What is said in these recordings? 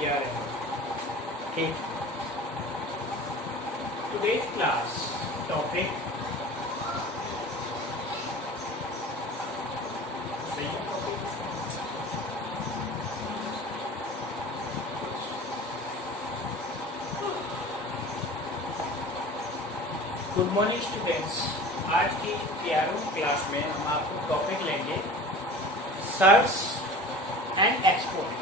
किया है। ठीक, today's class topic good morning students. आज की 11वीं क्लास में हम आपको टॉपिक लेंगे सर्च एंड एक्सपोनेंट।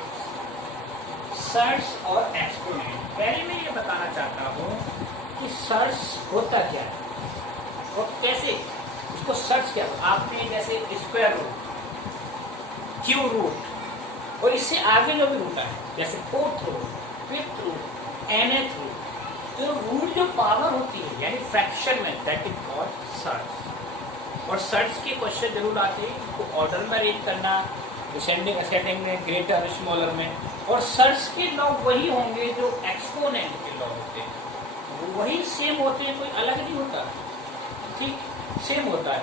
सर्च और एक्सपोनेंट, पहले मैं ये बताना चाहता हूँ कि सर्च होता क्या है और कैसे उसको सर्च क्या हो। आपने जैसे स्क्वायर रूट, क्यूब रूट और इससे आगे जो भी रूट है जैसे fourth root, fifth root, nth root, तो रूट जो पावर होती है यानी फ्रैक्शन में, दैट इज कॉल्ड सर्च। और सर्च के क्वेश्चन जरूर आते हैं, तो ऑर्डर में अरेंज करना, डिसेंडिंग असेंडिंग में, ग्रेटर स्मॉलर में। और सर्च के लॉ वही होंगे जो एक्सपोनेंट के लॉ होते हैं, वही सेम होते हैं, कोई अलग नहीं होता। ठीक, सेम होता है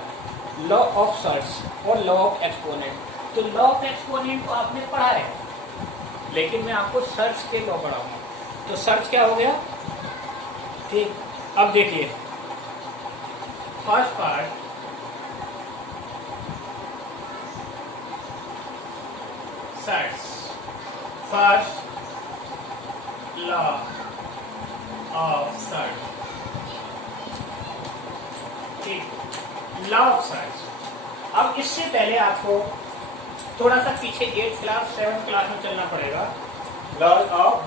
लॉ ऑफ सर्च और लॉ ऑफ एक्सपोनेंट। तो लॉ ऑफ एक्सपोनेंट को आपने पढ़ा है, लेकिन मैं आपको सर्च के लॉ पढ़ाऊंगा। तो सर्च क्या हो गया? ठीक, अब देखिए first part, search, first law of search. ठीक, लॉ ऑफ सर्च। अब इससे पहले आपको थोड़ा सा पीछे 8th क्लास 7th क्लास में चलना पड़ेगा। लॉ ऑफ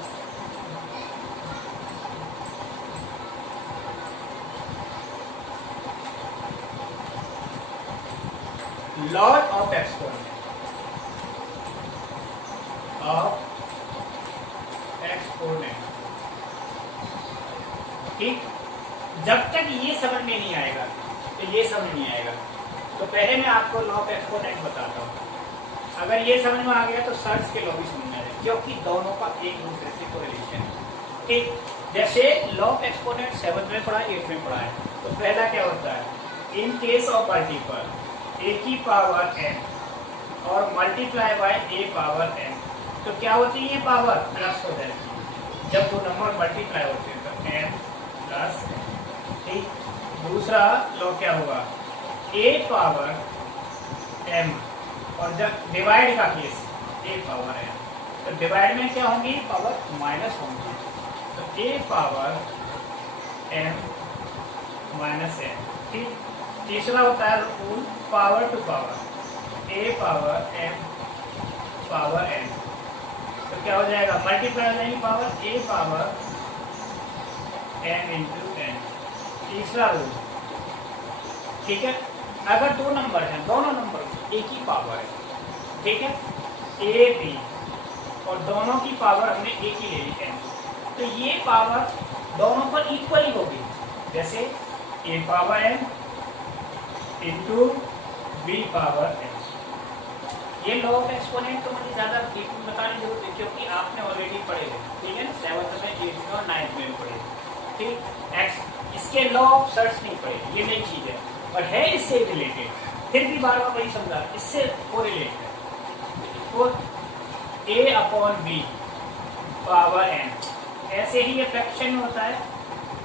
एक्सपोनेंट ठीक, जब तक ये समझ में नहीं आएगा तो ये समझ नहीं आएगा। तो पहले मैं आपको लॉ ऑफ एक्सपोनेंट बताता हूँ। अगर ये समझ में आ गया तो सर्च के लॉ भी समझ में आएगा, क्योंकि दोनों का एक दूसरे से कोरिलेशन है। ठीक, जैसे लॉ ऑफ एक्सपोनेंट 7th में पढ़ा, 8th में पढ़ा है। तो पहला क्या होता है, in case of multiple a की पावर n और multiply by a power n, तो क्या होती है ये पावर? प्लस हो जाती है। जब दो नंबर मल्टीप्लाई होते हैं तो n प्लस। ठीक, दूसरा लॉ क्या होगा, a पावर m, और जब डिवाइड का केस a पावर n, तो डिवाइड में क्या होंगी? पावर माइनस होंगी। तो a power m minus n। ठीक, तीसरा होता है rule power to power, a power m power n, तो क्या हो जाएगा? मल्टीप्लाई हो जाएगी power, a power m into n। तीसरा रूल, ठीक है, अगर दो नंबर हैं, दोनों नंबर एक ही पावर है, ठीक है, a b, और दोनों की पावर हमने एक ही ले ली n, तो ये पावर दोनों पर इक्वली होगी। जैसे a power m into b power n। ये लॉ ऑफ एक्सपोनेंट तो मुझे ज्यादा बताने की जरूरत है, क्योंकि आपने ऑलरेडी पढ़े हैं। ठीक है ना, 7th में, 8th में और 9th में पढ़े। ठीक, इसके लॉ ऑफ सर्च नहीं पढ़े, ये नई चीज है और है इससे रिलेटेड। फिर भी बार बार वही समझा, इससे कोरिलेट है। तो a upon b power n, ऐसे ही ये फ्रैक्शन में होता है,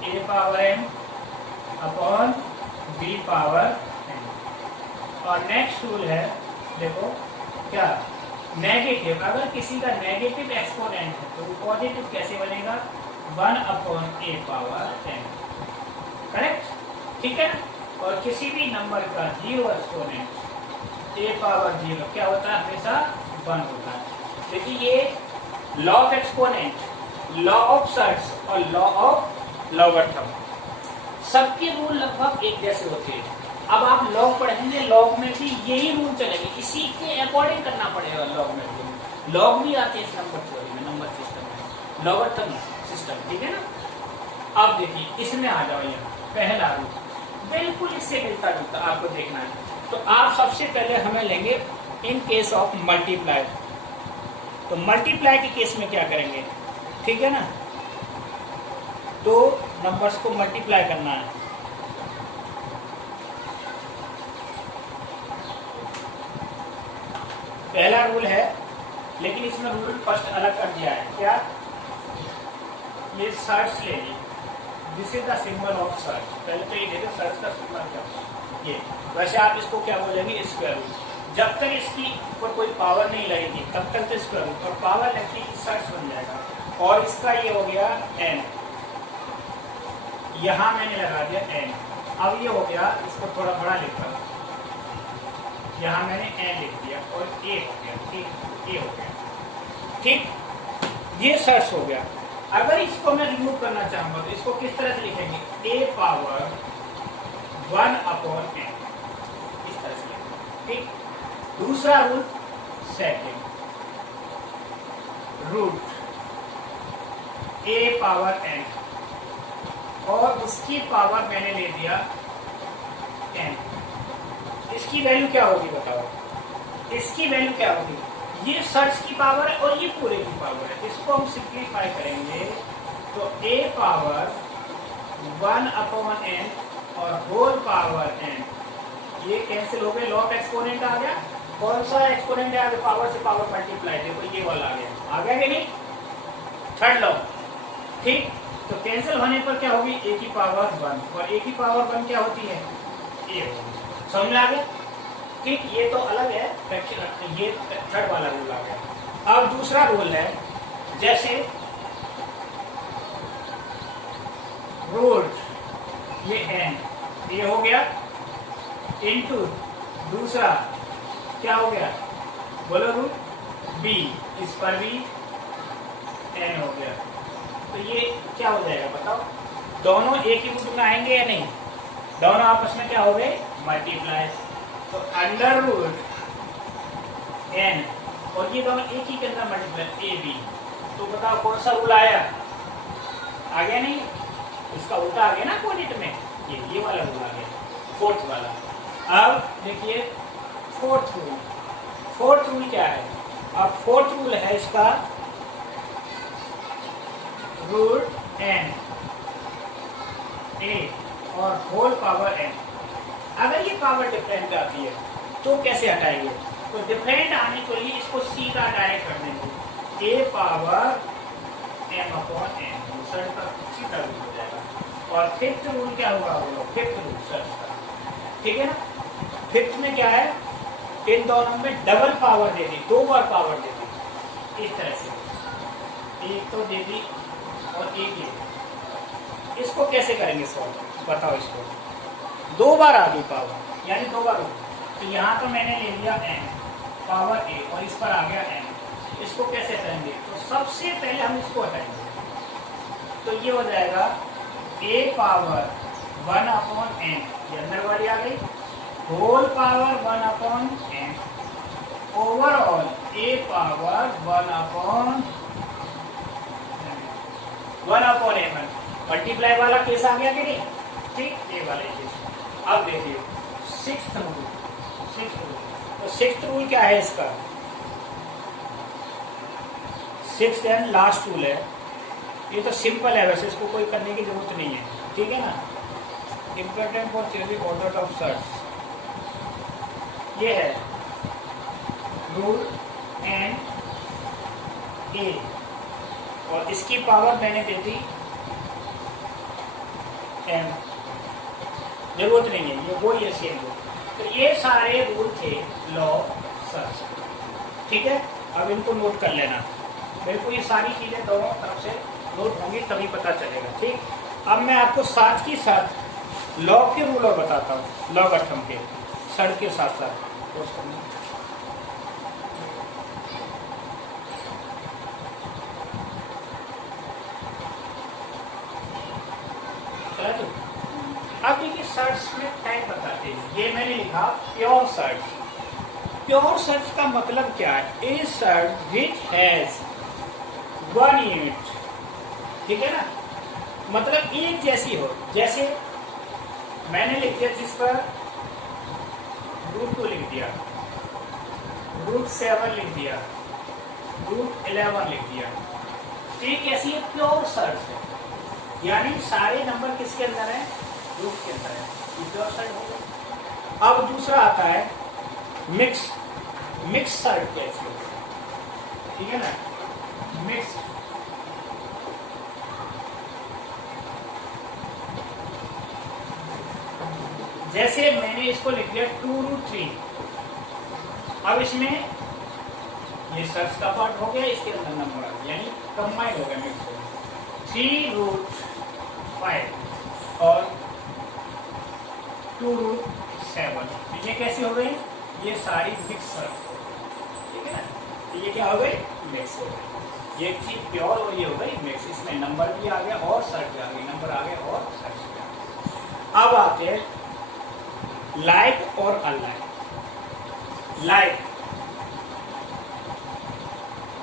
a power m upon b power. और नेक्स्ट रूल है, देखो क्या, नेगेटिव, अगर किसी का नेगेटिव एक्सपोनेंट है तो पॉजिटिव कैसे बनेगा? 1 upon a power n। Correct, ठीक है। और किसी भी नंबर का जीरो एक्सपोनेंट a पावर 0 क्या होता है? हमेशा 1 होता है। देखिए ये law of exponent, law of search और लॉ ऑफ लॉगरिथम, सबके रूल लगभग एक जैसे होते हैं। अब आप लॉग पढ़ेंगे, लॉग में भी यही रूल चलेंगे, इसी के अकॉर्डिंग करना पड़ेगा। लॉग में भी लॉग भी आते हैं इस नंबर थ्योरी में, नंबर सिस्टम में, लॉगरिथम सिस्टम, ठीक है ना। अब देखिए इसमें आ जाओ, यहाँ पहला रूल बिल्कुल इससे मिलता जुलता आपको देखना है। तो आप सबसे पहले हमें लेंगे इन केस ऑफ मल्टीप्लाई। तो मल्टीप्लाई के केस में क्या करेंगे? ठीक है ना, दो नंबर्स को मल्टीप्लाई करना है। पहला रूल है लेकिन इसमें रूल फर्स्ट अलग कर दिया है। क्या? ये सर्च ले ली, this is the symbol of search. पहले तो ये देखो सर्च का सिंबल क्या है ये। वैसे आप इसको क्या बोलेंगे? Square root. जब तक इसकी ऊपर कोई पावर नहीं लगेगी तब तक तो स्क्वायर रूट, और पावर लगती सर्च बन जाएगा। और इसका ये हो गया n, यहाँ मैंने लगा दिया n। अब ये हो गया, इसको थोड़ा बड़ा लिखा, यहाँ मैंने n लिख दिया और a हो गया। ठीक, a हो गया। ठीक, ये सर्च हो गया। अगर इसको मैं रिमूव करना चाहूंगा तो इसको किस तरह से लिखेंगे? a पावर 1/n, इस तरह से लिखेंगे। ठीक, दूसरा rule, second root a power n, और उसकी पावर मैंने ले दिया n। इसकी वैल्यू क्या होगी बताओ? इसकी वैल्यू क्या होगी? ये सर्च की पावर है और ये पूरे की पावर है। इसको हम सिंप्लीफाई करेंगे तो a पावर 1/n और होल पावर n, ये कैंसिल हो गए, लॉग एक्सपोनेंट आ गया। कौन सा एक्सपोनेंट है? आगे पावर से पावर मल्टीप्लाई, देखो ये वाला आ गया कि नहीं? Third law. ठीक, तो कैंसिल होने पर क्या होगी? a की पावर 1, और a की पावर 1 क्या होती है? a। समझ में आ गया? ठीक, ये तो अलग है फ्रैक्शन, ये थर्ड वाला रूल आ गया। अब दूसरा रूल है, जैसे रूट ये n, ये हो गया इनटू दूसरा क्या हो गया? बोलो रूट b, इस पर भी n हो गया। तो ये क्या हो जाएगा बताओ? दोनों एक ही रूट में आएंगे या नहीं? दोनों आपस में क्या हो गए? मल्टीप्लाई। तो अंडर रूट n, और ये दोनों एक ही के अंदर मल्टीप्लाई a b। तो बताओ कौन सा रूल आया? आ गया नहीं? इसका उल्टा आ गया ना अपोजिट में, ये वाला रूल आ गया, फोर्थ वाला। अब देखिए फोर्थ रूल। फोर्थ रूल क्या है? अब फोर्थ रूल है इसका रूट n a और होल पावर n। अगर ये पावर डिफरेंट आती है तो कैसे हटाएंगे? तो डिफरेंट आने के लिए इसको सीधा डायरेक्ट कर देंगे, a पावर m/n, दूसरा का सीधा रूल हो जाएगा। और फिफ्थ रूल क्या होगा? बोलो फिफ्थ रूल सर्च का। ठीक है ना? फिफ्थ में क्या है? इन दोनों में डबल पावर दे दी, 2 बार पावर दे दी, इस तरह से एक तो दे दी और एक दे दी। इसको कैसे करेंगे सॉल्व? बताओ। इसको 2 बार आ गई पावर, यानी 2 बार हो। तो यहाँ तो मैंने ले लिया n पावर a और इस पर आ गया n। इसको कैसे हटाएंगे? तो सबसे पहले हम इसको हटाएंगे, तो ये हो जाएगा a पावर 1/n, ये अंदर वाली आ गई, whole power 1/n, overall a power 1/n। Multiply वाला केस आ गया कि नहीं? ठीक, ये वाला केस। अब देखिए सिक्स्थ रूल। तो सिक्स्थ रूल क्या है इसका? सिक्स्थ एंड लास्ट रूल है। ये तो सिंपल है, वैसे इसको कोई करने की जरूरत नहीं है। ठीक है ना? Important for changing order of search. ये है रूल n a, और इसकी पावर मैंने दे दी m, जरूरत नहीं है, ये वही है सेम रूल। तो ये सारे रूल थे लॉ सर्च। ठीक है, अब इनको नोट कर लेना। मेरे को ये सारी चीजें दोनों तरफ से नोट होंगी तभी पता चलेगा। ठीक, अब मैं आपको साथ ही साथ लॉग के रूल और बताता हूँ, लॉगरिथम के सर्च के साथ साथ। अब देखिए सर्च में टाइप बताते हैं। ये मैंने लिखा प्योर सर्च। प्योर सर्च का मतलब क्या है? ए सर्च विच हैज 1 यूनिट। ठीक है ना? मतलब एक जैसी हो, जैसे मैंने लिख दिया जिस पर √2 लिख दिया, √7 लिख दिया, √11 लिख दिया। ठीक, ऐसी एक प्योर सर्च है, यानी सारे नंबर किसके अंदर है? रूट के अंदर है। ये प्योर सर्च हो गया। अब दूसरा आता है मिक्स सर्च। कैसे? ठीक है ना, मिक्स। जैसे मैंने इसको लिख दिया 2√3, अब इसमें ये सर्च का पार्ट हो गया, इसके अंदर नंबर आ गया, यानी कंबाइंड हो गया, मिक्स हो गया। 3√5 और 2√7, ये कैसे हो गई? ये सारी मिक्स सर्च, ठीक है ना, तो ये क्या हो गई? मिक्स हो गई। ये थी प्योर और ये हो गई मिक्स। इसमें नंबर भी आ गया और सर्च भी आ गई, नंबर आ गया और सर्च भी आ गया। अब आते हैं लाइक और unlike. Like,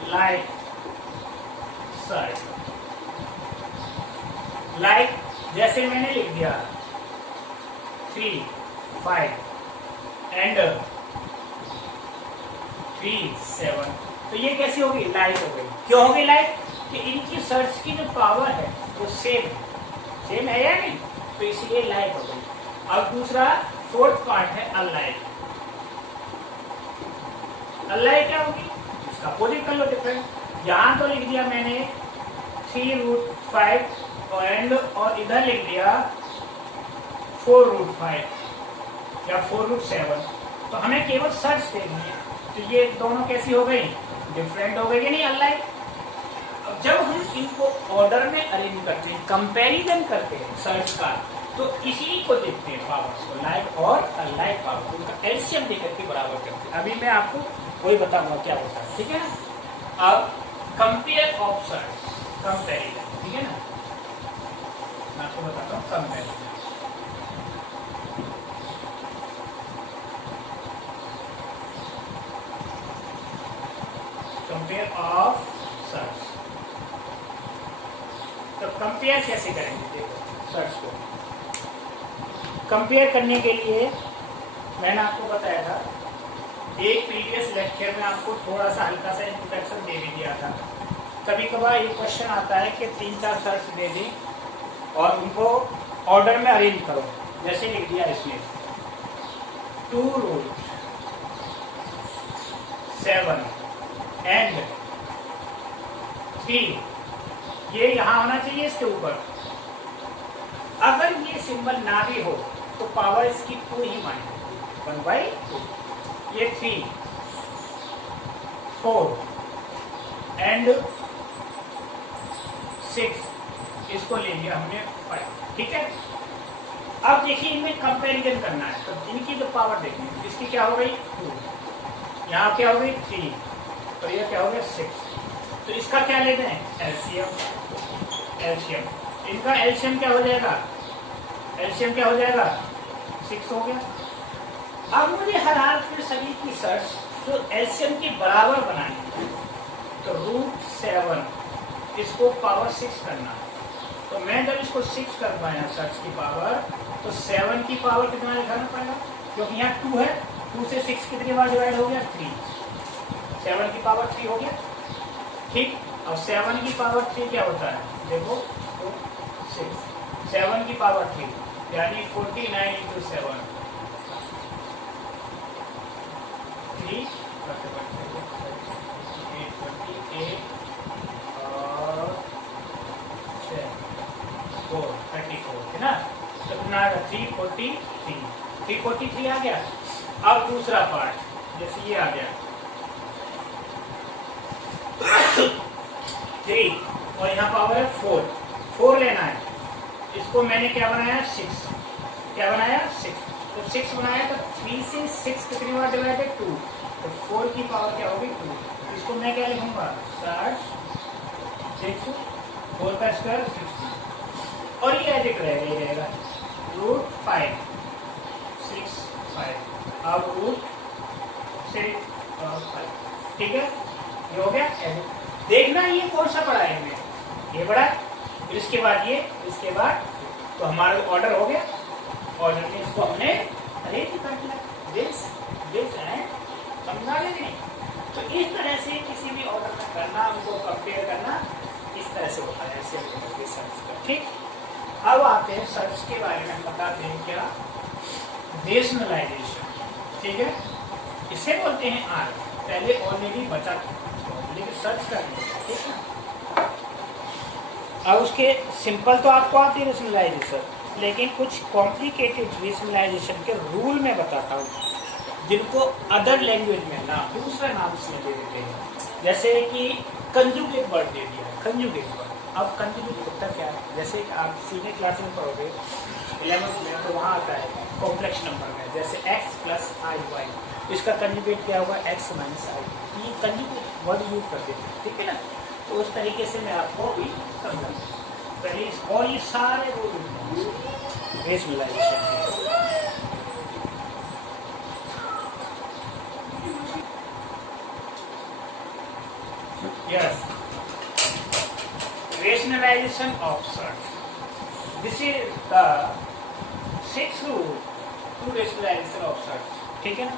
like, search. Like जैसे मैंने लिख दिया 3, 5 एंड 3, 7, तो ये कैसी होगी? लाइक हो गई। क्यों हो गई लाइक? कि इनकी सर्च की जो पावर है वो सेम है या नहीं, तो इसलिए लाइक हो गई। अब दूसरा फोर्थ पार्ट है अनलाइक। अनलाइक क्या होगी? इसका अपोजिट कर लो, डिफरेंट। यहां तो लिख दिया मैंने 3√5 और इधर लिख दिया 4√5 या 4√7, तो हमें केवल सर्च देखनी है। तो ये दोनों कैसी हो गई? डिफरेंट हो गई कि नहीं? अनलाइक। अब जब हम इनको ऑर्डर में अरेंज करते हैं, कंपैरिजन करते हैं सर्च का, तो इसी को देखते हैं पावर्स को, लाइक और अनलाइक पावर, उनका एलसीएम देकर के बराबर करते हैं। अभी मैं आपको वही बताऊंगा क्या होता है, ठीक है ना। अब कंपेयर ऑफ सर्च, कंपैरिजन, ठीक है ना, मैं आपको बताता हूँ कंपैरिजन। कंपेयर ऑफ सर्च, तो कंपेयर कैसे करेंगे? देखो सर्च को कंपेयर करने के लिए मैंने आपको बताया था, एक प्रीवियस लेक्चर में आपको थोड़ा सा हल्का सा इंट्रोडक्शन दे भी दिया था। कभी कभार ये क्वेश्चन आता है कि 3-4 सर्च दे दी और उनको ऑर्डर में अरेंज करो। जैसे लिख दिया इसमें 2√7 एंड 3, ये यहां होना चाहिए इसके ऊपर। अगर ये सिंबल ना भी हो तो पावर इसकी 2 ही मानी, 1/2। ये 3, 4 एंड 6, इसको ले लिया हमने 5, ठीक है। अब देखिए इनमें कंपैरिजन करना है, तो इनकी जो पावर देखनी है, इसकी क्या हो गई 2, यहाँ क्या हो गई 3 और ये क्या हो गया 6, तो इसका क्या लेते हैं? एलसीएम। एलसीएम, इनका एलसीएम क्या हो जाएगा? एलसीएम क्या हो जाएगा? 6 हो गया। अब मुझे हर हाल के सभी की सर्च तो एलसीएम के बराबर बनानी है, तो √7 इसको पावर 6 करना। तो मैं जब इसको 6 कर पाया सर्च की पावर, तो 7 की पावर कितना लिखाना पड़ेगा? क्योंकि यहाँ 2 है, 2 से 6 कितनी बार डिवाइड हो गया? 3। 7 की पावर 3 हो गया, ठीक। अब 7 की पावर 3 क्या होता है? देखो तो 6, 7 की पावर 3 यानी 49 × 7, 3, 8 और 4, 34 है ना। तो कितना आ गया? 343 आ गया। अब दूसरा पार्ट जैसे ये आ गया 3 और यहाँ पावर है 4 लेना है। इसको मैंने क्या बनाया? 6, क्या बनाया? 6, तो 6 बनाया तो 3 से 6 कितनी बार डिवाइडेड? 2, तो 4 की पावर क्या होगी? 2। इसको मैं क्या लिखूंगा? 6, 4 का स्क्वायर 16, और ये एडिट रहेगा √5, 6, 5, अब √6 और 5, ठीक है। ये हो गया एडिट। देखना ये कौन सा पड़ा है इनमें? ये पड़ा, फिर इसके बाद ये, इसके बाद, तो हमारा ऑर्डर हो गया। ऑर्डर में इसको हमने अरेंज कर दिया, दिस एंड समझा लेंगे। तो इस तरह से किसी भी ऑर्डर में करना, उनको कंपेयर करना, इस तरह से होता है ऐसे सर्च का, ठीक। अब आते हैं सर्च के बारे में, हम बताते हैं क्या? रेशनलाइजेशन, ठीक है, इसे बोलते हैं आर। पहले ऑलरेडी बचा था, लिख फिर सर्च करने का, ठीक है। अब उसके सिंपल तो आपको आती है रेशनलाइजेशन, लेकिन कुछ कॉम्प्लिकेटेड रेशनलाइजेशन के रूल में बताता हूँ, जिनको अदर लैंग्वेज में ना दूसरा नाम से दे देते हैं। जैसे कि कंजुगेट वर्ड दे दिया है, कंजुगेट वर्ड। अब कंजुगेट होता क्या है, जैसे कि आप सीनियर क्लास में पढ़ोगे 11th में, तो वहाँ आता है कॉम्प्लेक्स नंबर में, जैसे x प्लस आई वाई, इसका कंजुगेट क्या होगा, x माइनस आई। ये कंजुगेट वर्ड यूज करते हैं, ठीक है ना। तो उस तरीके से मैं आपको भी समझाऊँ पहले, और ये सारे रूल रेशनलाइजेशन है। Yes, rationalization of search. This is the sixth rule to rationalization of search. ठीक है ना,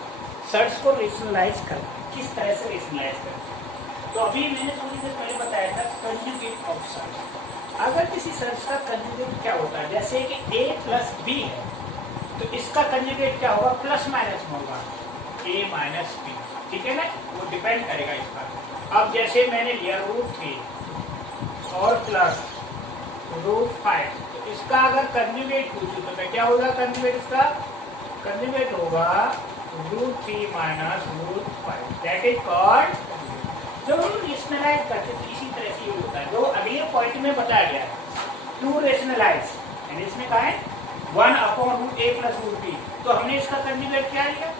सर्च को रेशनलाइज कर, किस तरह से रेशनलाइज कर। तो अभी मैंने थोड़ी देर पहले बताया था कंजुगेट ऑफ सर्च। अगर किसी सर्च का कंजुगेट क्या होता है, जैसे कि a प्लस बी है, तो इसका कंजुगेट क्या होगा, प्लस माइनस में होगा a माइनस बी, ठीक है ना, वो डिपेंड करेगा इस पर। अब जैसे मैंने लिया √3 और प्लस √5, तो इसका अगर कंजुगेट पूछूं तो मैं क्या होगा, कंजुगेट इसका कंजुगेट होगा √3 माइनस √5, दैट इज कॉल्ड। जब हम रेशनलाइज करते हैं तो इसी तरह से ये होता है, जो अगले पॉइंट में बताया गया है टू रेशनलाइज, यानी इसमें कहा है 1/√a प्लस √b, तो हमने इसका कंजुगेट क्या लिया,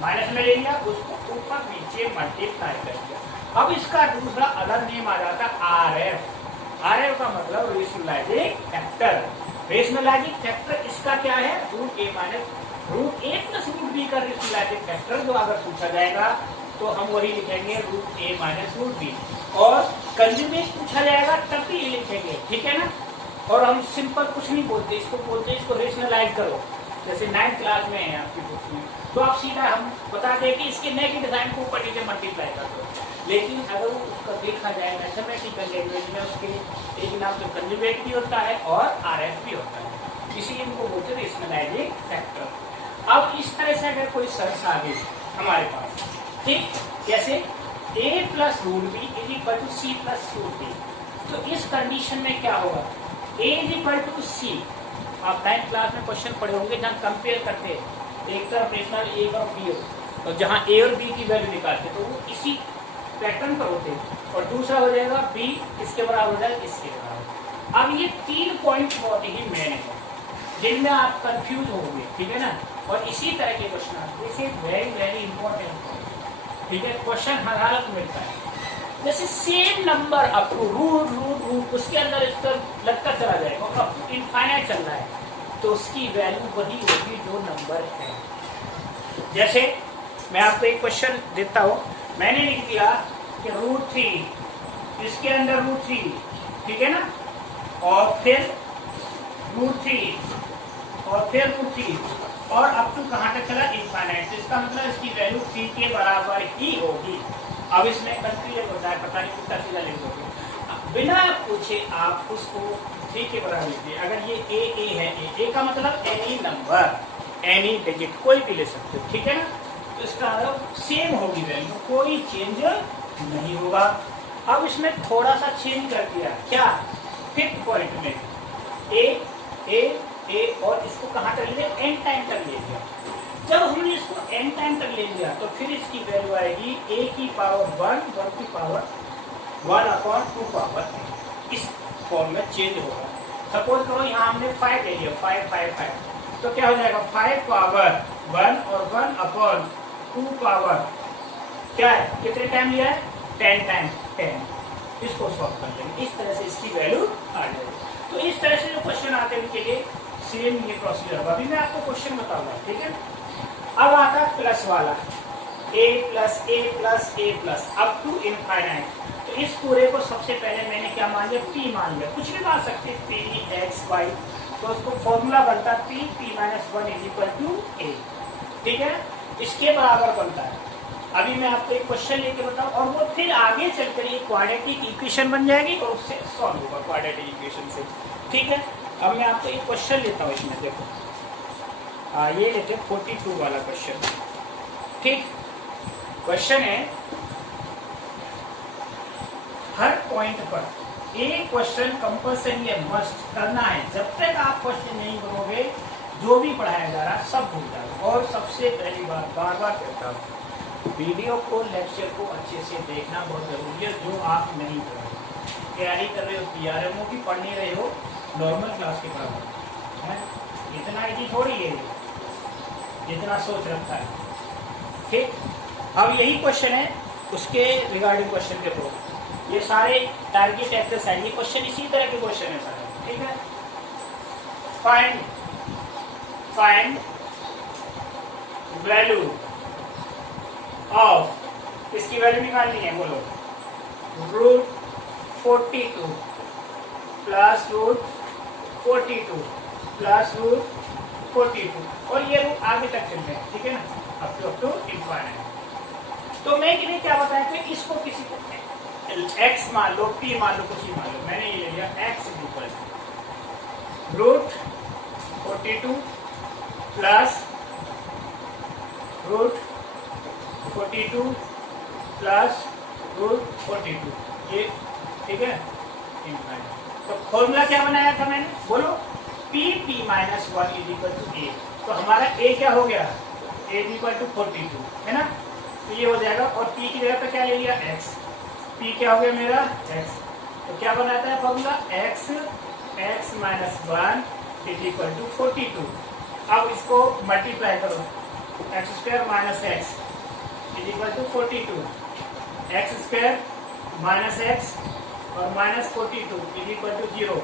माइनस में ले लिया, उसको ऊपर नीचे मल्टीप्लाई कर दिया। अब इसका दूसरा अलग नेम आ जाता है RF। RF का मतलब रेशनलाइजिंग फैक्टर। रेशनलाइजिंग फैक्टर इसका क्या है, √a minus √a plus √b का रेशनलाइजिंग फैक्टर जो अगर पूछा जाएगा तो हम वही लिखेंगे √a माइनस √b, और कंजुगेट पूछा जाएगा तब भी ये लिखेंगे, ठीक है ना। और हम सिंपल कुछ नहीं बोलते, इसको बोलते इसको रेशनलाइज करो। जैसे 9th क्लास में है आपकी बुक्स में, तो आप सीधा हम बता दें कि इसके नेगेटिव साइन को ऊपर नीचे मल्टीप्लाई कर दो। लेकिन अगर वो उसका देखा जाए मैथमेटिकल लैंग्वेज में, उसके एक नाम तो कंजुगेट भी होता है और RF भी होता है, इसीलिए इनको बोलते हैं रेशनलाइजिंग फैक्टर। अब इस तरह से अगर कोई सर्च आ गई हमारे पास, ठीक, जैसे a plus √b is equal to c plus √b, तो इस कंडीशन में क्या होगा, a is equal to c। आप 9th क्लास में क्वेश्चन पढ़े होंगे जहाँ कंपेयर करते हैं, एक तरफ रेशनल a और b हो, और जहाँ a और b की वैल्यू निकालते तो वो इसी पैटर्न पर होते हैं, और दूसरा हो जाएगा b इसके बराबर हो जाएगा इसके बराबर। अब ये 3 पॉइंट बहुत ही मेन है जिनमें आप कंफ्यूज होंगे, ठीक है ना, और इसी तरह के क्वेश्चन आते हैं। This is very very important, ठीक है, क्वेश्चन हर हालत में मिलता है। जैसे same number up to root उसके अंदर इसका लगता चला जाएगा, अप टू इनफाइनाइट चल रहा है, तो उसकी वैल्यू वही होगी जो नंबर है। जैसे मैं आपको एक क्वेश्चन देता हूँ, मैंने लिख दिया कि √3, इसके अंदर √3, ठीक है ना, और फिर √3 और फिर √3, और अप टू कहाँ तक चला, इनफाइनाइट। इसका मतलब इसकी वैल्यू 3 के बराबर ही होगी। अब इसमें कंफ्यूजन होता है, पता नहीं कितना सीधा लिख दोगे, बिना पूछे आप उसको 3 के बराबर लिखिए। अगर ये a है, a का मतलब एनी नंबर, एनी डिजिट, कोई भी ले सकते हो, ठीक है ना, तो इसका मतलब सेम होगी वैल्यू, कोई चेंज नहीं होगा। अब इसमें थोड़ा सा चेंज कर दिया, क्या, 5th पॉइंट में a और इसको कहाँ तक ले लिया, n टाइम तक ले लिया। जब हमने इसको n टाइम तक ले लिया तो फिर इसकी वैल्यू आएगी a की पावर 1, 1 की पावर 1/2 पावर, इस फॉर्म में चेंज होगा। सपोज करो यहाँ हमने 5 ले लिया, 5, तो क्या हो जाएगा, 5 पावर 1 और 1/2 पावर क्या है, कितने टाइम लिया है, 10 टाइम 10। इसको सॉल्व कर लेंगे, इस तरह से इसकी वैल्यू आ जाएगी। तो इस तरह से जो क्वेश्चन आते हैं उनके लिए सेम ये प्रोसीजर होगा। अभी मैं आपको क्वेश्चन बताऊंगा, ठीक है। अब आता है प्लस वाला, a plus up to infinite. तो इस पूरे को सबसे पहले मैंने क्या मान लिया, p मान लिया, कुछ भी मान सकते हैं, p x y, तो उसको फॉर्मूला बनता है p minus 1 is equal to a, ठीक है, इसके बराबर बनता है। अभी मैं आपको एक क्वेश्चन लेके बताऊं, और वो फिर आगे चलकर एक क्वाड्रेटिक इक्वेशन बन जाएगी और उससे सॉल्व होगा क्वाड्रेटिक इक्वेशन से, ठीक है। अब मैं आपको एक क्वेश्चन लेता हूँ, इसमें देखो, ये लेते हैं 42 वाला क्वेश्चन, ठीक। क्वेश्चन है पॉइंट पर एक क्वेश्चन कंपल्सरी है, मस्ट करना है। जब तक आप क्वेश्चन नहीं करोगे जो भी पढ़ाया जा रहा है सब भूल जाओगे। और सबसे पहली बात बार बार कहता हूँ, वीडियो को लेक्चर को अच्छे से देखना बहुत जरूरी है। जो आप नहीं कर रहे हो, तैयारी कर रहे हो, PRMO की पढ़ नहीं रहे हो, नॉर्मल क्लास के पढ़ा है, इतना इजी थोड़ी है जितना सोच रखता है। ठीक, अब यही क्वेश्चन है, उसके रिगार्डिंग क्वेश्चन के प्रो ये सारे टारगेट एक्सरसाइज, ये क्वेश्चन इसी तरह के क्वेश्चन है सारे। ठीक है, फाइंड वैल्यू ऑफ, इसकी वैल्यू निकालनी है, बोलो, root 42 plus root 42 plus root 42, और ये रूट आगे तक चल रहे हैं। ठीक है ना, अप टू इनफाइनाइट। तो मैं कि क्या बताया कि इसको किसी को x मान लो, p मान लो, कुछ ही मान लो, मैंने ये ले लिया x equal root 42 plus root 42 plus root 42, ये ठीक है। तो फॉर्मूला क्या बनाया था मैंने, बोलो, p minus 1 is equal to a। तो हमारा a क्या हो गया, a इज इक्वल टू 42 है ना, तो ये हो जाएगा। और p की जगह पे क्या ले लिया, x, p क्या हो गया मेरा x। तो क्या बनाता है formula, x minus 1 is equal to 42। अब इसको मल्टीप्लाई करो, x square minus x is equal to 42, x square minus x और माइनस 42 इज इक्वल टू 0।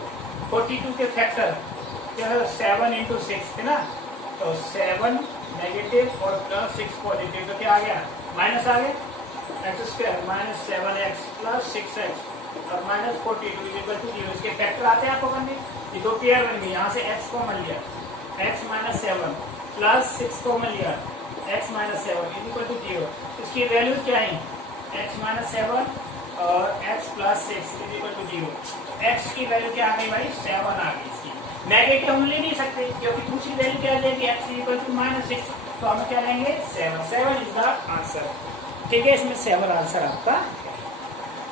42 के फैक्टर क्या है, 7 इंटू 6 है ना, तो 7 नेगेटिव और प्लस 6 पॉजिटिव, तो क्या आ गया, माइनस आ गया, x square minus 7x plus 6x और माइनस 42 इज इक्वल टू 0। इसके फैक्टर आते हैं आपको करने, ये दो पेयर बन गई, यहाँ से x कॉमन लिया, x माइनस 7 प्लस 6 कॉमन लिया, x minus 7 is equal to 0। इसकी वैल्यूज क्या है, x माइनस 7 और x plus 6 is equal to 0। x की वैल्यू क्या आ गई भाई, 7 आ गई। इसकी नेगेटिव हम ले नहीं सकते क्योंकि दूसरी वैल्यू क्या लेंगे, x is equal to minus 6, तो हम क्या लेंगे 7 इज द आंसर। ठीक है, इसमें 7 आंसर आपका।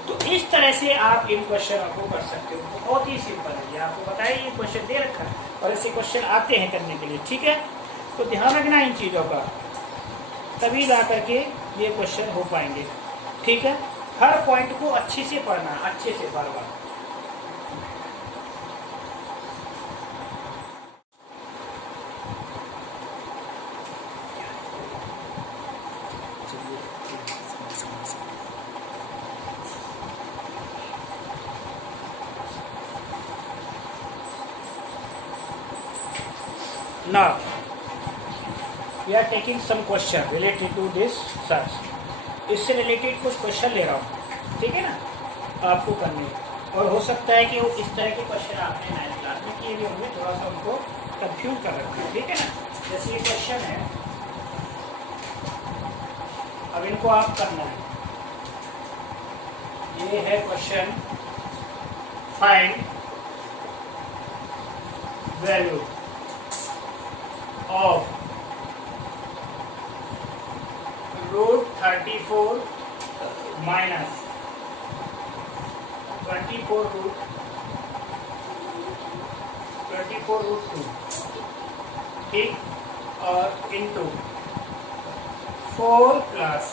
तो इस तरह से आप इन क्वेश्चन को कर सकते हो, बहुत ही सिंपल है। ये आपको बताइए, ये क्वेश्चन दे रखा है और ऐसे क्वेश्चन आते हैं करने के लिए। ठीक है, तो ध्यान रखना इन चीज़ों का, तभी ला करके ये क्वेश्चन हो पाएंगे। ठीक है, हर पॉइंट को अच्छे से पढ़ना, अच्छे से बार बार। Now we are taking some question related to this search. इससे रिलेटेड कुछ क्वेश्चन ले रहा हूँ, ठीक है ना, आपको करने। और हो सकता है कि वो इस तरह के क्वेश्चन आपने 9th क्लास में किए भी होंगे, थोड़ा सा उनको कंफ्यूज कर रखा है। ठीक है ना, जैसे ये क्वेश्चन है, अब इनको आप करना है। ये है question, find value of root 34 minus 24 root 2, ठीक, और इंटू 4 प्लस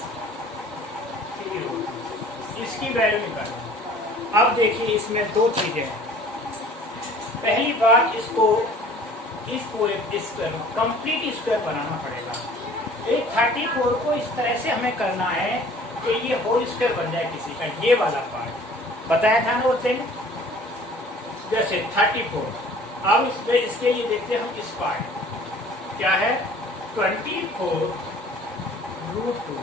3 रूट 2, इसकी वैल्यू निकालनी। अब देखिए, इसमें दो चीजें हैं। पहली बात, इसको इस पूरे स्क्वायर कंप्लीट स्क्वायर बनाना पड़ेगा। एक 34 को इस तरह से हमें करना है कि ये होल स्क्वायर बन जाए किसी का, ये वाला पार्ट बताया था ना उस दिन, जैसे 34। अब इसमें इसके लिए देखते हैं हम इस पार्ट क्या है, 24 रूट 2,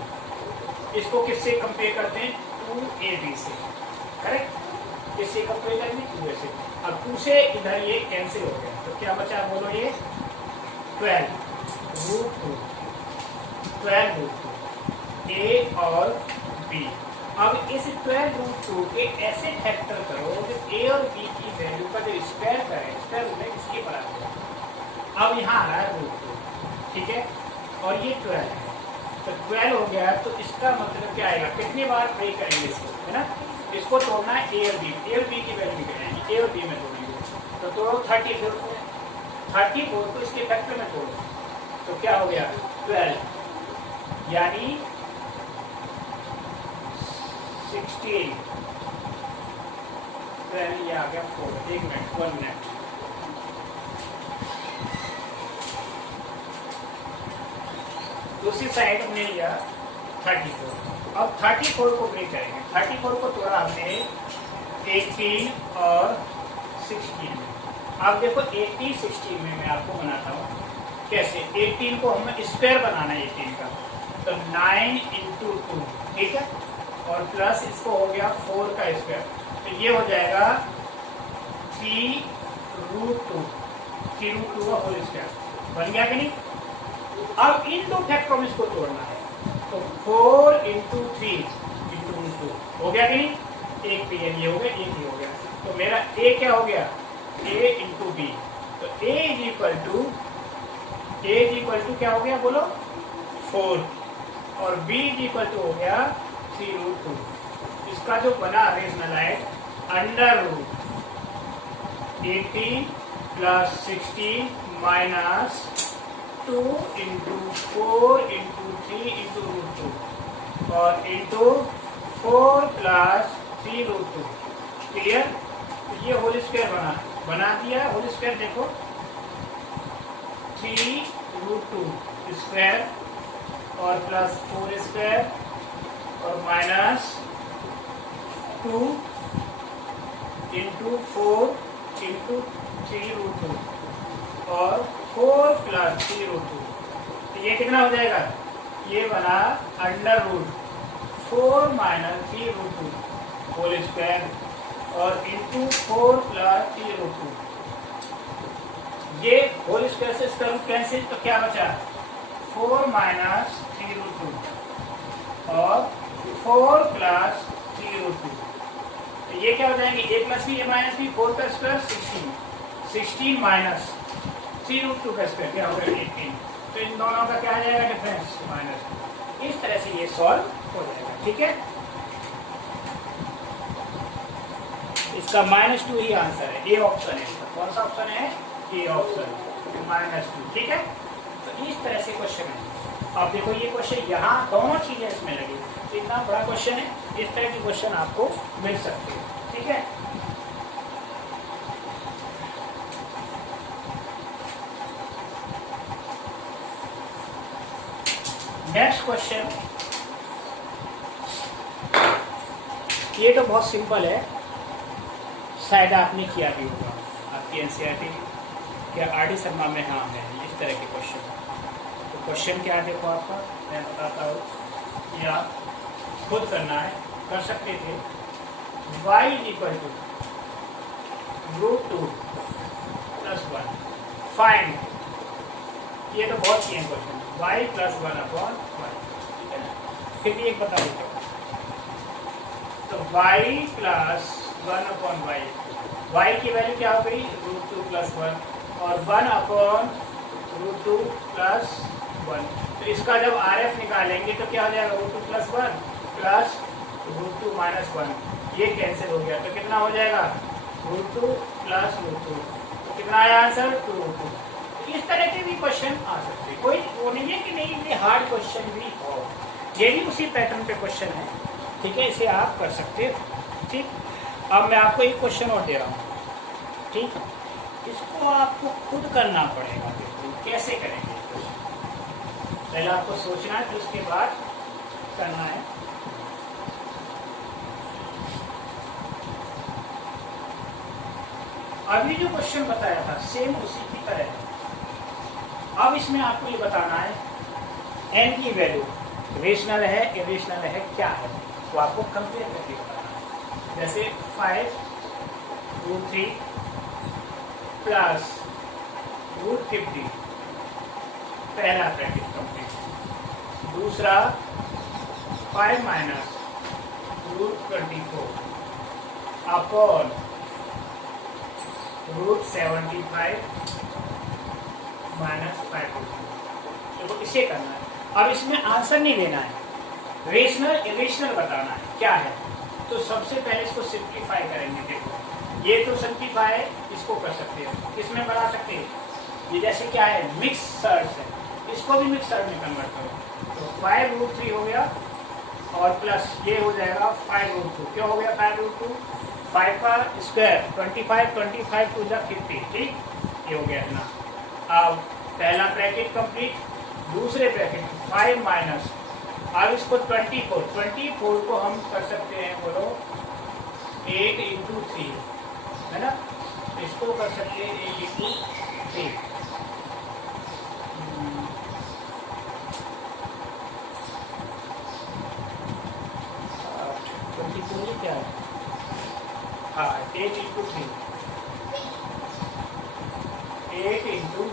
इसको किससे कंपेयर करते हैं, 2ab से, करेक्ट, किससे कंपेयर करेंगे, 2a से। अब 2 से इधर ये कैंसिल हो गया, तो क्या बचा, बोलो, ये 12 रूट 2 a और b। अब इस 12 रूट 2 के ऐसे फैक्टर करो कि a और b की वैल्यू का जो स्क्वायर करें, स्क्वायर रूट है इसके बराबर। अब यहाँ आ रहा है रूट 2, ठीक है, और ये 12 है, तो 12 हो गया, तो इसका मतलब क्या आएगा, कितनी बार ब्रेक करेंगे इसको, है ना, इसको तोड़ना है ए और बी की वैल्यू निकालेंगे, ए और बी में तोड़ेंगे। तो तोड़ो 34 को, 34 को इसके फैक्टर में तोड़ो तो क्या हो गया 12, यानी 16, 12 ये आ गया 4। 1 मिनट, 1 मिनट। दूसरी साइड हमने लिया 34। अब 34 को ब्रेक करेंगे। 34 को तोड़ा हमने 18 और 16 में। अब देखो 18, 16 में मैं आपको बनाता हूँ कैसे। 18 को हमें स्क्वायर बनाना है 18 का, तो 9 × 2, ठीक है, और प्लस इसको हो गया 4 का स्क्वायर, तो ये हो जाएगा 3√2 का होल स्क्वायर। बन गया कि नहीं। अब इन दो फैक्टरों में इसको तोड़ना है, तो 4 × 3 × 2 हो गया कि नहीं। एक पी एन ये हो गया, एक ये हो गया, तो मेरा ए क्या हो गया a × b। तो a इज क्या हो गया बोलो 4, और b हो गया 3√2। इसका जो बना रेशनलाइज अंडर रूट 18 + 16 माइनस 2 × 4 × 3 × √2 और इंटू 4 + 3√2। क्लियर। तो ये होल स्क्वायर बना दिया होल स्क्वायर। देखो 3√2 स्क्वायर और प्लस 4 स्क्वायर और माइनस 2 × 4 × 3√2 और 4 + 3√2। तो ये कितना हो जाएगा, ये बना अंडर रूट 4 - 3√2 होल स्क्वायर और इंटू 4 + 3√2। ये होल स्क्वायर से इसका रूट कैंसिल, तो क्या बचा 4 - 3√2 और 4 + 3√2। तो ये क्या हो जाएंगे a + b a - b 4 का स्क्वायर 16 माइनस 3√2 का स्क्वायर क्या होगा 18। तो इन दोनों का क्या आ जाएगा डिफरेंस माइनस। इस तरह से ये सॉल्व हो जाएगा, ठीक है। इसका -2 ही आंसर है, ए ऑप्शन है इसका। कौन सा ऑप्शन है, ए ऑप्शन -2, ठीक है। तो इस तरह से क्वेश्चन है। अब देखो ये क्वेश्चन यहाँ दोनों चीजें इसमें लगी, तो इतना बड़ा क्वेश्चन है, इस तरह की क्वेश्चन आपको मिल सकते हैं, ठीक है। नेक्स्ट क्वेश्चन, ये तो बहुत सिंपल है, शायद आपने किया भी होगा आपकी एनसीईआरटी क्या आर डी शर्मा में। हाँ है इस तरह के क्वेश्चन। तो क्वेश्चन क्या है देखो आपका, मैं बताता हूँ, या खुद करना है, कर सकते थे। y = √2 + 1 find. ये तो बहुत ही है क्वेश्चन, y + 1/1, ठीक है ना। फिर भी एक बता देता हूँ, तो y + 1/y, y की वैल्यू क्या हो गई √2 + 1 और 1/√2 + 1। तो इसका जब RF निकालेंगे तो क्या हो जाएगा √2 + 1 + √2 - 1, ये कैंसिल हो गया, तो कितना हो जाएगा √2 + √2। तो कितना आया आंसर 2√2। तो इस तरह के भी क्वेश्चन आ सकते हैं, कोई वो नहीं है कि नहीं ये हार्ड क्वेश्चन भी हो, ये भी उसी पैटर्न पे क्वेश्चन है, ठीक है, इसे आप कर सकते हो, ठीक। अब मैं आपको एक क्वेश्चन और दे रहा हूँ, ठीक, इसको आपको खुद करना पड़ेगा। कैसे करेंगे पहले आपको सोचना है, फिर उसके बाद करना है। अभी जो क्वेश्चन बताया था सेम उसी की तरह है। अब इसमें आपको ये बताना है n की वैल्यू रेशनल है इरेशनल है क्या है, तो आपको कंपेयर करके बताना है। जैसे 5√3 + √50, पहला ब्रैकेट कंप्लीट। दूसरा 5 - √24 अपॉन √75 - 5। देखो इसे करना है। अब इसमें आंसर नहीं लेना है, रेशनल इरेशनल बताना है क्या है। तो सबसे पहले इसको सिंप्लीफाई करेंगे। देखो ये तो सिंप्लीफाई है, इसको कर सकते हो, इसमें बना सकते हैं। ये जैसे क्या है, मिक्सर्स है, इसको भी मिक्सर में कन्वर्ट करो। तो 5√3 हो गया और प्लस ये हो जाएगा 5√2। क्या हो गया 5√2? 5 का स्क्वायर 25, 25 टू जा 50। ठीक, ये हो गया ना। अब पहला ब्रैकेट कंप्लीट, दूसरे ब्रैकेट 5 माइनस, अब इसको 24 को हम कर सकते हैं, बोलो 8 इंटू 3 है ना, इसको कर सकते हैं 8 इंटू 3। 24 क्या है, हाँ 8 इंटू 3, 8 इंटू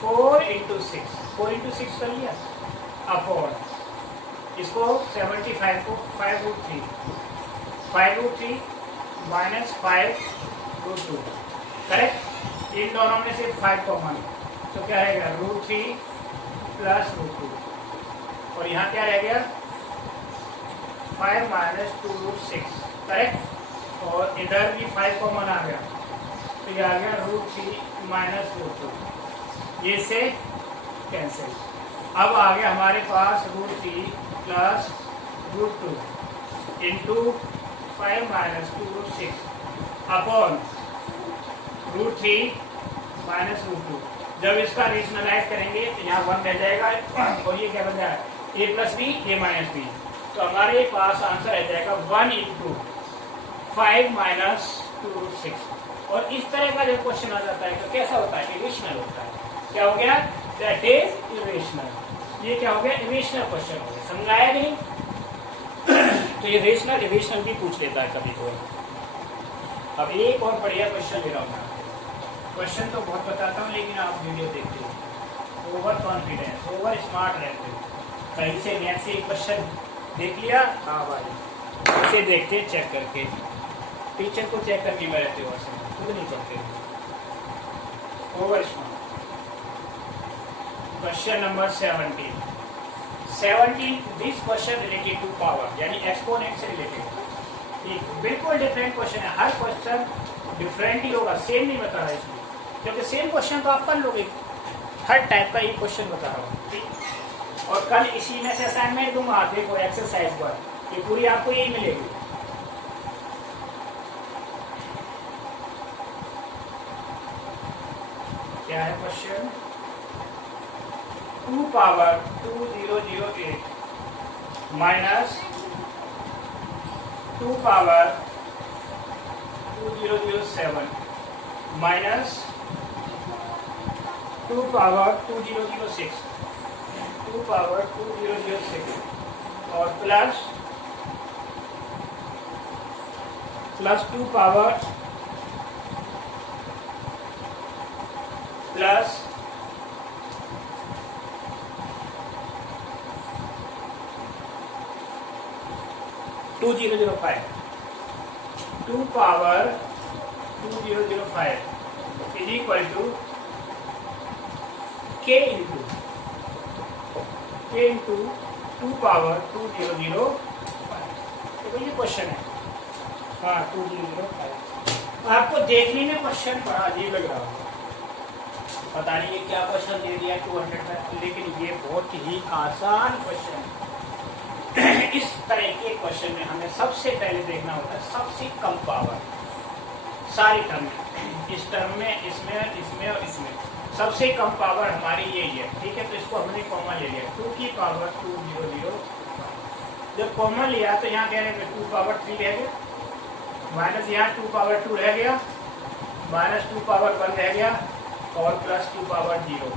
4 इंटू 6, 4 इंटू 6 कर लिया अपॉन इसको 75 को 5√3, 5√3 माइनस 5√2 करेक्ट। इन दोनों में से 5 कॉमन, तो क्या रहेगा √3 प्लस √2, और यहाँ क्या रह गया 5 माइनस 2√6 करेक्ट। और इधर भी 5 कॉमन आ गया, तो ये आ गया √3 माइनस √2, ये से कैंसिल। अब आ गया हमारे पास √3 plus √2 into 5 minus 2√6 upon √3 minus √2। जब इसका रेशनलाइज करेंगे तो यहाँ 1 रह जाएगा, और ये क्या बन जाएगा a plus b, a minus b. तो हमारे पास आंसर रह जाएगा 1 इंटू 5 माइनस 2√6। और इस तरह का जब क्वेश्चन आ जाता है तो कैसा होता है, इरेशनल होता है। क्या हो गया, दैट इज इरेशनल। ये क्या हो गया, इरेशनल क्वेश्चन हो गया, समझाया नहीं। तो ये रेशनल इरेशनल भी पूछ लेता है कभी तो। अब एक और बढ़िया क्वेश्चन ले रहा हूँ मैं। क्वेश्चन तो बहुत बताता हूँ, लेकिन आप वीडियो देखते हो, ओवर कॉन्फिडेंस, ओवर स्मार्ट रहते हो। कहीं से मैथ से एक क्वेश्चन देख लिया, हाँ भाई इसे देखते चेक करके, टीचर को चेक करके में रहते हो, खुद नहीं करते। Over smart. Question number 17, this question related to power, यानी एक्सपोनेंट से रिलेटेड। एक बिल्कुल डिफरेंट क्वेश्चन है, हर क्वेश्चन डिफरेंट ही होगा, सेम नहीं बता रहा है इसमें, क्योंकि सेम क्वेश्चन तो आप कर लोगे, हर टाइप का एक क्वेश्चन बता रहा हूँ। ठीक, और कल इसी में से असाइनमेंट दूंगा, देखो एक्सरसाइज पर, ये पूरी आपको यही मिलेगी। क्या है question, 2 power 2008 minus 2 power 2007 minus 2 power 2006, 2 power 2006 और plus 2 power plus 2005, 2 power 2005 is equal to k into 2 power 2005। तो ये क्वेश्चन है, हाँ 2005। आपको देखने में क्वेश्चन बड़ा अजीब लग रहा होगा, पता नहीं ये क्या क्वेश्चन दे दिया 200 का, लेकिन ये बहुत ही आसान क्वेश्चन है। इस तरह के क्वेश्चन में हमें सबसे पहले देखना होता है सबसे कम पावर, सारी टर्म में, इस टर्म में, इसमें और इसमें सबसे कम पावर हमारी यही है। ठीक है, तो इसको हमने कॉमन ले लिया, 2 की पावर 2005। जब कॉमन लिया तो यहाँ क्या रहेगा, 2 पावर 3 रह गया, माइनस यहाँ 2 पावर 2 रह गया, माइनस 2 पावर 1 रह गया, और प्लस 2 पावर 0।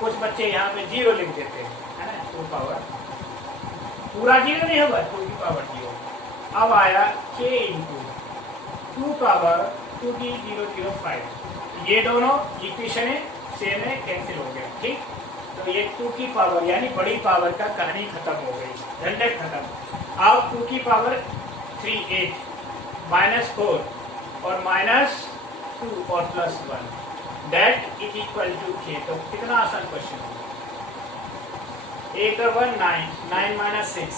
कुछ बच्चे यहाँ पे 0 लिख देते हैं, है ना, 2 पावर, पूरा 0 नहीं होगा, 2 की पावर 0। अब आया k इंटू 2 पावर 2005। ये दोनों इक्वेशन है, सेम है, कैंसिल हो गया। ठीक, तो ये 2 की पावर यानी बड़ी पावर का कहानी खत्म हो गई, झंझट खत्म। अब 2 की पावर 3 8 माइनस 4 और माइनस 2 और plus 1 that is equal to k। तो कितना आसान क्वेश्चन है, 8 और 1 9, 9 माइनस 6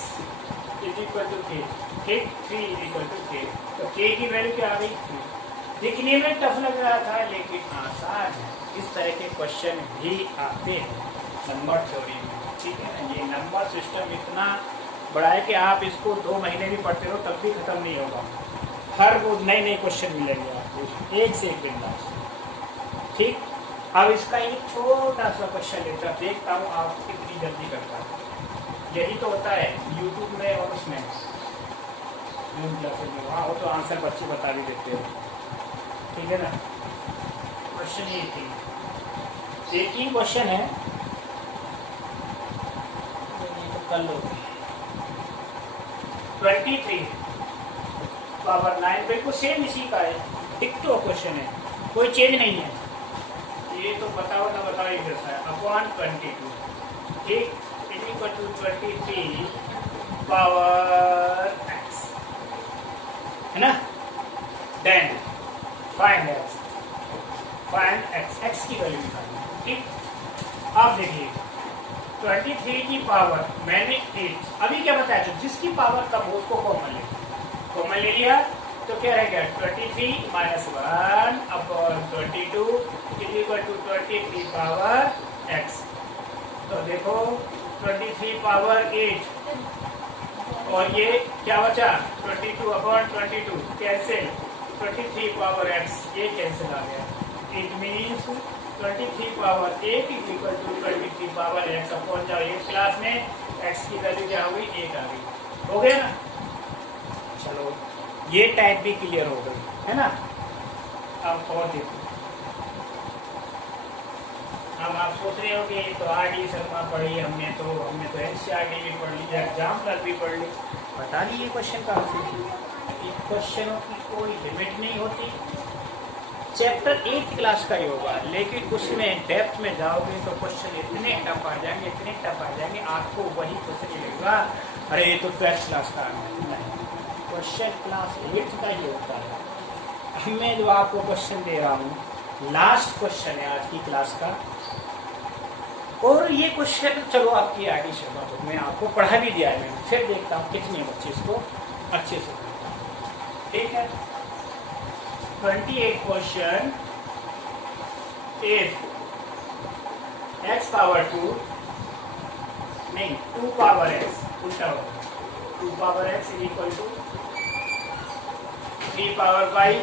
इज इक्वल टू के, ठीक, 3 इज इक्वल टू के। तो के की वैल्यू क्या आ गई 3। दिखने में टफ लग रहा था लेकिन आसान है। इस तरह के क्वेश्चन भी आते हैं नंबर थ्योरी में, ठीक है ना। ये नंबर सिस्टम इतना बड़ा है कि आप इसको 2 महीने भी पढ़ते रहो तब भी खत्म नहीं होगा। हर रोज नए नए क्वेश्चन मिलेंगे आपको, एक से एक बिंदास, ठीक। अब इसका एक छोटा सा क्वेश्चन लेकर देखता हूँ आप कितनी जल्दी करता है। यही तो होता है यूट्यूब में और उसमें वहाँ हो तो आंसर बच्चे बता भी देते हो, ठीक है ना। क्वेश्चन ये थी, एक ही क्वेश्चन है, तो कर लो। 23 पावर 9 बिल्कुल सेम इसी का है, डिक्टो क्वेश्चन है, कोई चेंज नहीं है। ये तो बताओ ना बताओ ये कैसा है, अपॉन 22, ठीक, is equal to 23 power x, है ना। देन फाइंड x, x की वैल्यू निकालनी, ठीक। अब देखिए 23 की पावर मैंने 8 अभी क्या बताया, जो जिसकी पावर कम हो उसको कॉमन ले लिया, तो क्या रहेगा 23 minus 1 upon 22 is equal to 23 power x। तो देखो 23 पावर 8 और ये क्या बचा 22 अपॉन 22 कैंसिल, 23 पावर x ये कैंसिल आ गया। It means 23 power 8 is equal to 23 power x upon जाओ 8 क्लास में x की वैल्यू क्या हुई 8 आ गई, हो गया ना। चलो ये टाइप भी क्लियर हो गई, है ना। अब और देखो, अब आप सोच रहे हो कि तो RD शर्मा पढ़ी हमने तो NCERT भी पढ़ ली, एग्जाम पर भी पढ़ ली, बता दी ये क्वेश्चन का आंसर। इन क्वेश्चनों की कोई लिमिट नहीं होती। चैप्टर 8 क्लास का ही होगा, लेकिन उसमें डेप्थ में जाओगे तो क्वेश्चन इतने टफ आ जाएंगे, आपको वही क्वेश्चन लगेगा अरे ये तो 12th क्लास का है। क्वेश्चन क्लास 8 का ही होता है। मैं जो आपको क्वेश्चन दे रहा हूँ लास्ट क्वेश्चन है आज की क्लास का, और ये क्वेश्चन चलो आपकी RD शर्मा बुक में आपको पढ़ा भी दिया है मैंने, फिर देखता हूँ कितने बच्चे इसको अच्छे से पढ़ता हूँ, ठीक है। 28 क्वेश्चन इफ x पावर 2 नहीं 2 पावर x उल्टा होगा, 2 power x is equal to 3 power 5,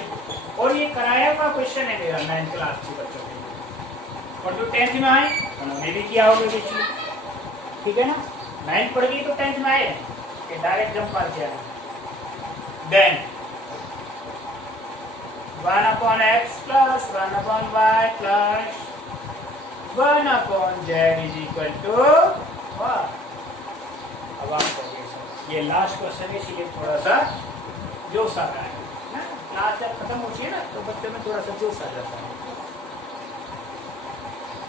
और ये कराया हुआ क्वेश्चन है मेरा 9th क्लास के बच्चों के लिए, और जो 10th में आए उन्होंने भी किया होगा बीच में, ठीक है ना। 9th पढ़ गई तो 10th में आए कि डायरेक्ट जंप मार किया। Then 1 upon x plus 1 upon y plus 1 upon z is equal to what? अब आप ये लास्ट क्वेश्चन है इसलिए थोड़ा सा जोश आ रहा है ना, क्लास जब खत्म होती है ना तो बच्चों में थोड़ा सा जोश आ जाता है।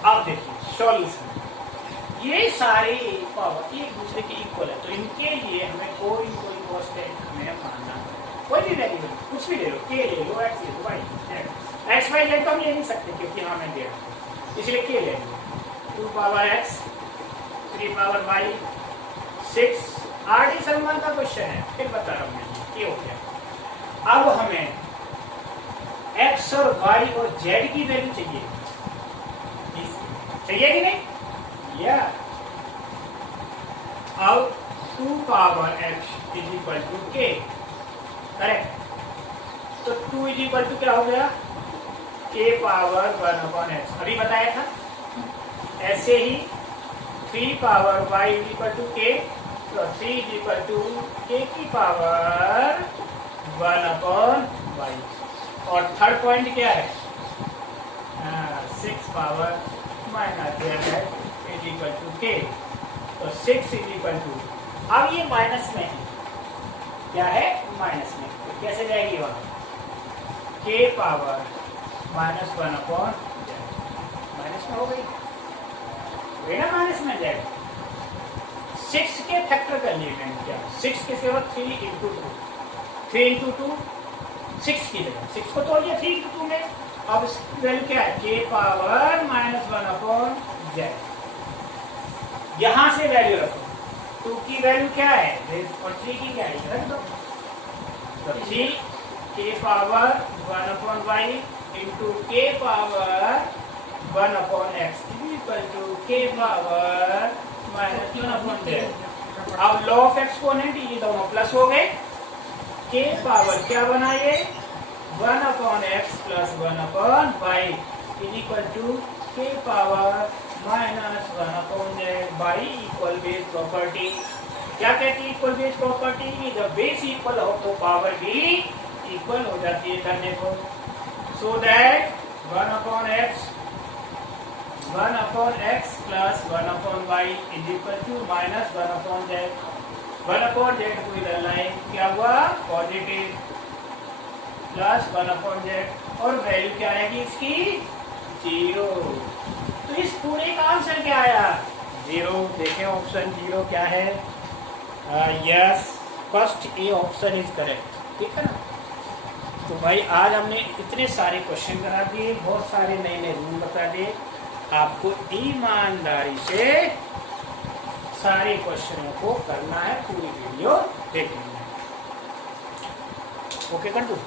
अब देखिए सॉल्यूशन, ये सारे पावर एक दूसरे के इक्वल है, तो इनके लिए हमें कोई कांस्टेंट हमें मानना है, कोई भी वेरिएबल कुछ भी ले लो, के ले लो, x ले लो, y x y तो हम ले नहीं सकते क्योंकि यहाँ मैं दे रहा हूँ, इसलिए के ले लो। 2 power x 3 power y 6 RD Sharma का क्वेश्चन है, फिर बता रहा हूँ मैं ये हो गया। अब हमें x और y और z की वैल्यू चाहिए कि नहीं, या अब 2 power x is equal to k, correct. तो 2 इज इक्वल टू क्या हो गया k पावर 1 अपॉन x, अभी बताया था। ऐसे ही 3 power y is equal to k, तो 3 इज इक्वल टू k की पावर 1 अपॉन y, और थर्ड पॉइंट क्या है 6 power minus z is equal to k, तो 6 इज इक्वल टू, अब ये माइनस में है, क्या है माइनस में, तो कैसे जाएगी वहां k power minus 1 upon z, minus में हो गई ना, माइनस में जाएगा। 6 के फैक्टर कर लिए मैंने, क्या 6 के सिवा 3 इंटू 2, 3 इंटू 2 6 की जगह 6 को तोड़ लिया 3 इंटू 2 में, अब इसकी वैल्यू क्या है k power minus 1 upon z, यहां से वैल्यू रखो 2 की वैल्यू क्या है और 3 की क्या है, रख दो। तो 3 के पावर 1/y इंटू के पावर 1/x इक्वल टू के पावर -1/z। अब लॉ ऑफ एक्सपोनेंट ये दोनों प्लस हो गए, के पावर क्या बना ये 1/x plus 1/y equal to के power -1/z by equal base property. क्या कहती है इक्वल बेस प्रॉपर्टी की, जब बेस इक्वल हो तो पावर भी इक्वल हो जाती है करने को। So that 1/x plus 1/y is equal to -1/z। 1/z को इधर लाइन क्या हुआ पॉजिटिव प्लस 1/z और वैल्यू क्या आएगी इसकी 0। तो इस पूरे का आंसर क्या आया 0। देखें ऑप्शन 0 क्या है, yes first A option is correct, ठीक है ना। तो भाई आज हमने इतने सारे क्वेश्चन करा दिए, बहुत सारे नए नए रूल बता दिए, आपको ईमानदारी से सारे क्वेश्चनों को करना है, पूरी वीडियो देखनी है। ओके कर दूं।